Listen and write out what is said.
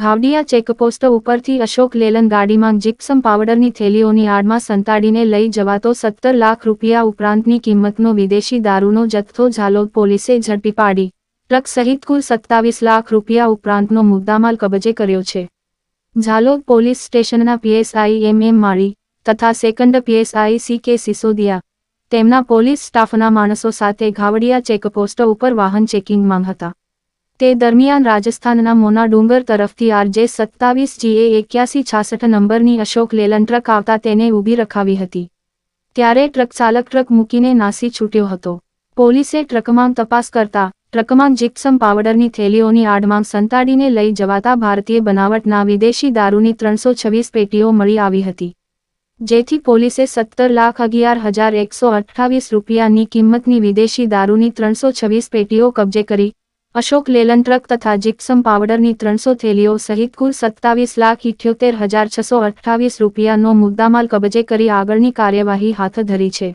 ઘાવડિયા checkpost ઉપરથી અશોક લેલન ગાડીમાં gypsum પાવડરની થેલીઓની આડમાં સંતાડીને લઈ જવાતો 17 લાખ રૂપિયા ઉપરાંતની કિંમતનો વિદેશી દારૂનો જથ્થો ઝાલોદ પોલીસે ઝડપી પાડી ટ્રક સહિત કુલ 27 લાખ રૂપિયા ઉપરાંતનો મુદ્દામાલ કબજે કર્યો છે. ઝાલોદ પોલીસ સ્ટેશનના પીએસઆઈ એમ માળી તથા સેકન્ડ પીએસઆઈ સી.કે. સિસોદિયા તેમના પોલીસ સ્ટાફના માણસો સાથે ઘાવડિયા ચેકપોસ્ટ ઉપર વાહન ચેકિંગમાં હતા. તે દરમિયાન રાજસ્થાનના મોના ડુંગર તરફથી RJ 27 GA 8166 નંબરની અશોક લેલન ટ્રક આવતા તેને ઊભી રખાવી હતી. ત્યારે ટ્રક ચાલક ટ્રક મૂકીને નાસી છૂટ્યો હતો. પોલીસે ટ્રકમાં તપાસ કરતા ટ્રકમાં જીપ્સમ પાવડરની થેલીઓની આડમાં સંતાડીને લઈ જવાતા ભારતીય બનાવટના વિદેશી દારૂની 326 પેટીઓ મળી આવી હતી. જેથી પોલીસે 17,11,128 રૂપિયાની કિંમતની વિદેશી દારૂની 326 પેટીઓ કબજે કરી અશોક લેલન ટ્રક તથા જીપ્સમ પાવડરની 300 થેલીઓ સહિત કુલ 27,78,628 રૂપિયાનો મુદ્દામાલ કબજે કરી આગળની કાર્યવાહી હાથ ધરી છે.